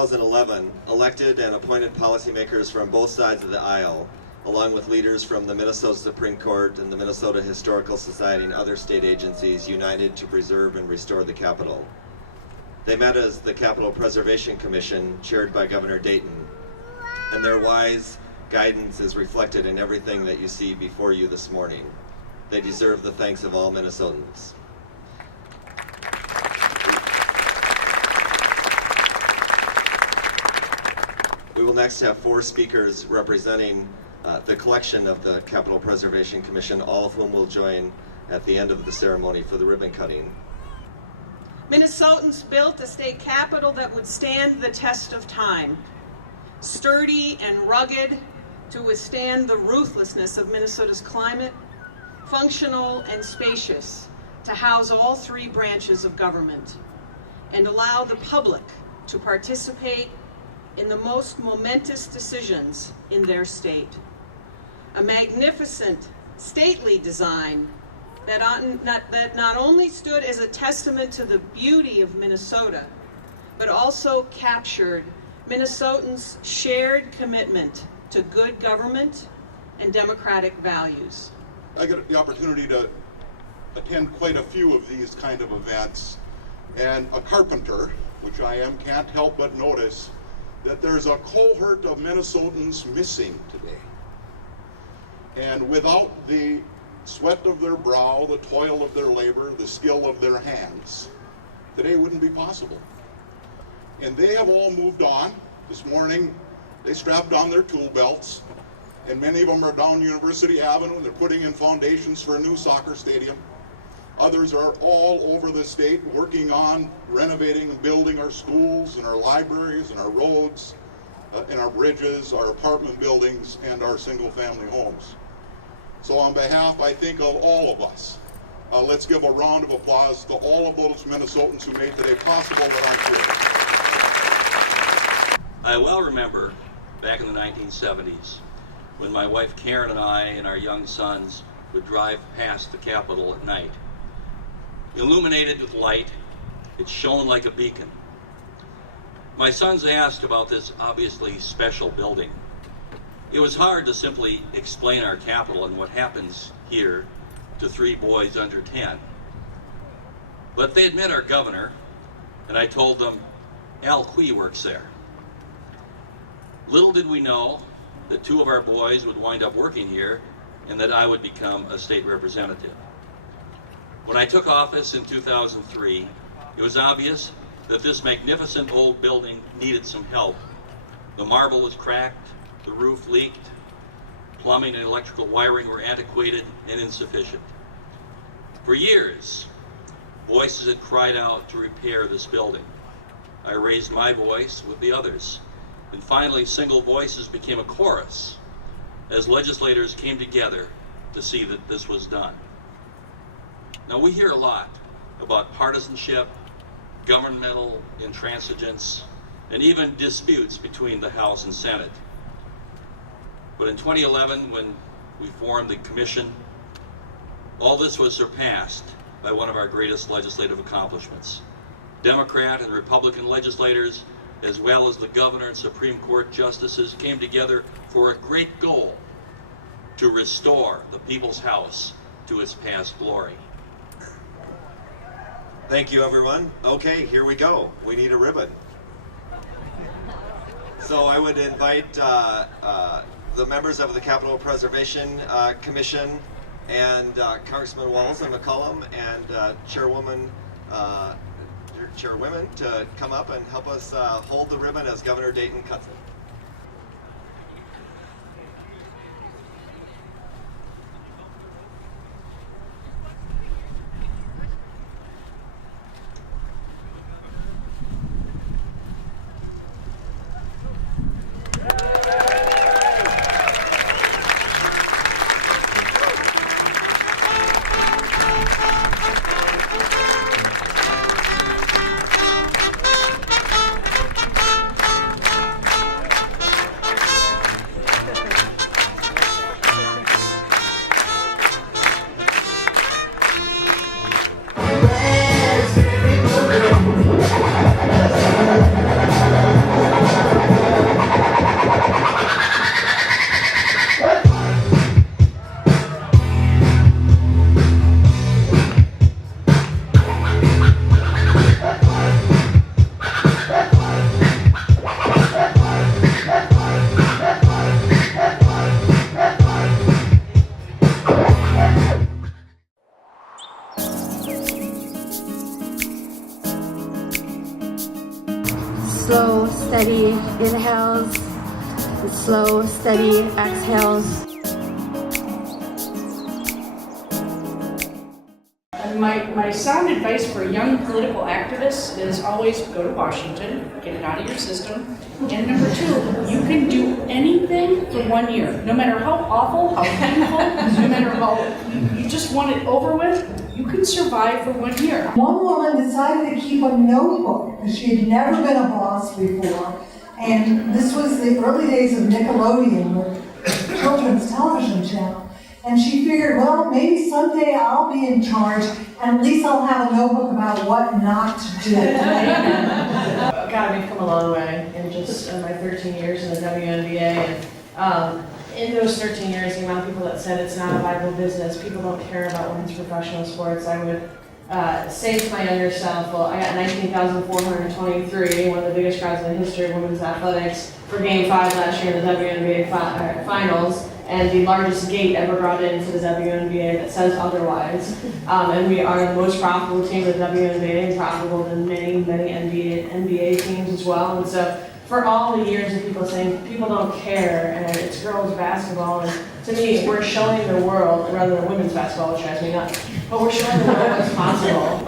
2011, elected and appointed policymakers from both sides of the aisle, along with leaders from the Minnesota Supreme Court and the Minnesota Historical Society and other state agencies, united to preserve and restore the Capitol. They met as the Capitol Preservation Commission, chaired by Governor Dayton, and their wise guidance is reflected in everything that you see before you this morning. They deserve the thanks of all Minnesotans. We will next have 4 speakers representing the collection of the Capitol Preservation Commission, all of whom will join at the end of the ceremony for the ribbon cutting. Minnesotans built a state capitol that would stand the test of time, sturdy and rugged to withstand the ruthlessness of Minnesota's climate, functional and spacious to house all 3 branches of government, and allow the public to participate in the most momentous decisions in their state. A magnificent, stately design that not only stood as a testament to the beauty of Minnesota, but also captured Minnesotans' shared commitment to good government and democratic values. I got the opportunity to attend quite a few of these kind of events, and a carpenter, which I am, can't help but notice that there's a cohort of Minnesotans missing today. And without the sweat of their brow, the toil of their labor, the skill of their hands, today wouldn't be possible. And they have all moved on. This morning, they strapped on their tool belts, and many of them are down University Avenue, and they're putting in foundations for a new soccer stadium. Others are all over the state working on renovating and building our schools and our libraries and our roads and our bridges, our apartment buildings, and our single-family homes. So on behalf, I think, of all of us, let's give a round of applause to all of those Minnesotans who made today possible that I'm here. I well remember back in the 1970s when my wife Karen and I and our young sons would drive past the Capitol at night. Illuminated with light, it shone like a beacon. My sons asked about this obviously special building. It was hard to simply explain our Capitol and what happens here to 3 boys under 10. But they had met our governor, and I told them, Al Quie works there. Little did we know that 2 of our boys would wind up working here and that I would become a state representative. When I took office in 2003, it was obvious that this magnificent old building needed some help. The marble was cracked, the roof leaked, plumbing and electrical wiring were antiquated and insufficient. For years, voices had cried out to repair this building. I raised my voice with the others, and finally single voices became a chorus as legislators came together to see that this was done. Now, we hear a lot about partisanship, governmental intransigence, and even disputes between the House and Senate. But in 2011, when we formed the commission, all this was surpassed by one of our greatest legislative accomplishments. Democrat and Republican legislators, as well as the governor and Supreme Court justices, came together for a great goal: to restore the People's House to its past glory. Thank you, everyone. Okay, here we go. We need a ribbon. So I would invite the members of the Capitol Preservation Commission and Congressman Walz and McCollum and Chairwomen to come up and help us hold the ribbon as Governor Dayton cuts it. steady inhales and slow, steady exhales. My sound advice for young political activists is always go to Washington, get it out of your system. And number two, you can do anything for 1 year. No matter how awful, how painful, no matter how you just want it over with, you can survive for 1 year. One woman decided to keep a notebook. She had never been a boss before. And this was the early days of Nickelodeon, the children's television channel. And she figured, well, maybe someday I'll be in charge, and at least I'll have a notebook about what not to do. God, we've come a long way in just my 13 years in the WNBA. And in those 13 years, the amount of people that said it's not a viable business, people don't care about women's professional sports, I would say to my younger self, well, I got 19,423, one of the biggest crowds in the history of women's athletics, for Game 5 last year in the WNBA Finals. And the largest gate ever brought into the WNBA that says otherwise. And we are the most profitable team in the WNBA, and profitable than many NBA teams as well. And so for all the years of people saying people don't care and it's girls basketball, and to me, we're showing the world, rather than women's basketball, which drives me nuts, but we're showing the world what's possible.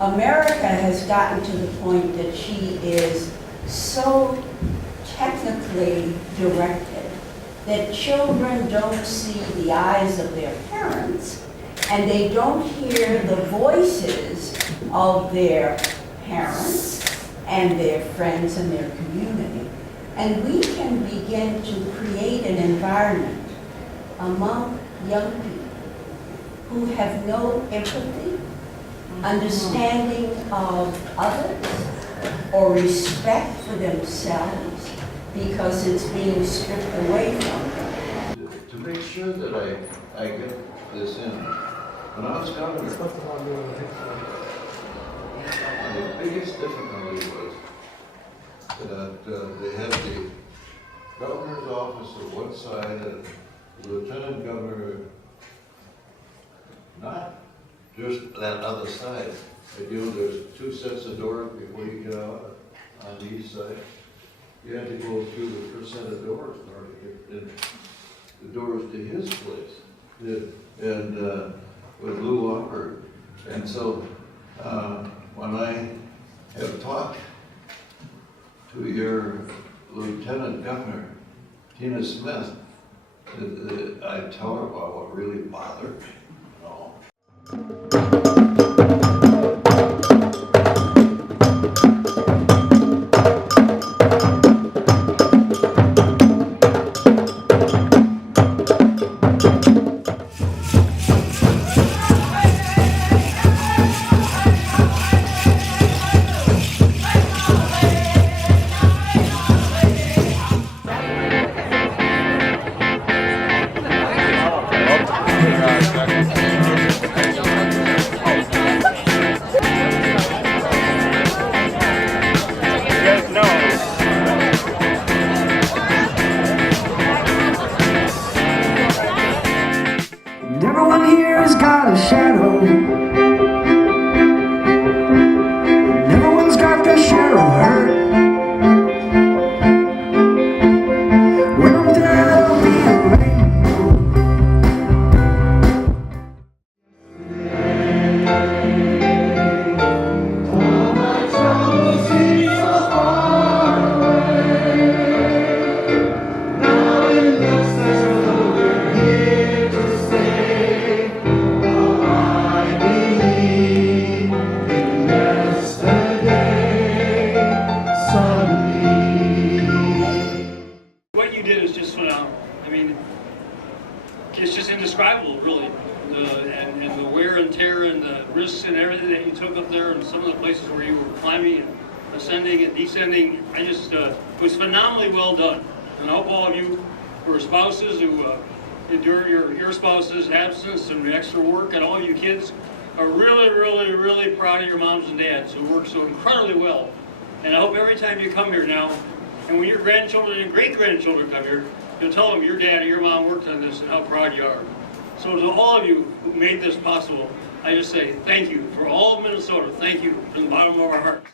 America has gotten to the point that she is so technically directed that children don't see the eyes of their parents, and they don't hear the voices of their parents and their friends and their community. And we can begin to create an environment among young people who have no empathy, understanding of others, or respect for themselves, because it's being stripped away from them. To make sure that I get this in, when I was governor, the biggest difficulty was that they had the governor's office on one side and the lieutenant governor not just that other side. There's two sets of doors before you get out on the east side. You had to go through the first set of doors in order to get in the doors to his place, and with Lou Walker. And so when I have talked to your Lieutenant Governor, Tina Smith, I tell her about what really bothered me. Everyone here has got a shadow. And everyone's got their share of hurt. When I'm dead, I'll be a rainbow. All my troubles seem so far away. Now it looks as though we're here to stay. Oh, I believe in yesterday, suddenly. What you did is just phenomenal. I mean, it's just indescribable, really. And the wear and tear and the risks and everything that you took up there, and some of the places where you were climbing and ascending and descending, I just, it was phenomenally well done. And I hope all of you who are spouses who endure your spouse's absence and extra work, and all of you kids are really, really, really proud of your moms and dads who work so incredibly well. And I hope every time you come here now, and when your grandchildren and great-grandchildren come here, you'll tell them your dad or your mom worked on this and how proud you are. So to all of you who made this possible, I just say thank you. For all of Minnesota, thank you from the bottom of our hearts.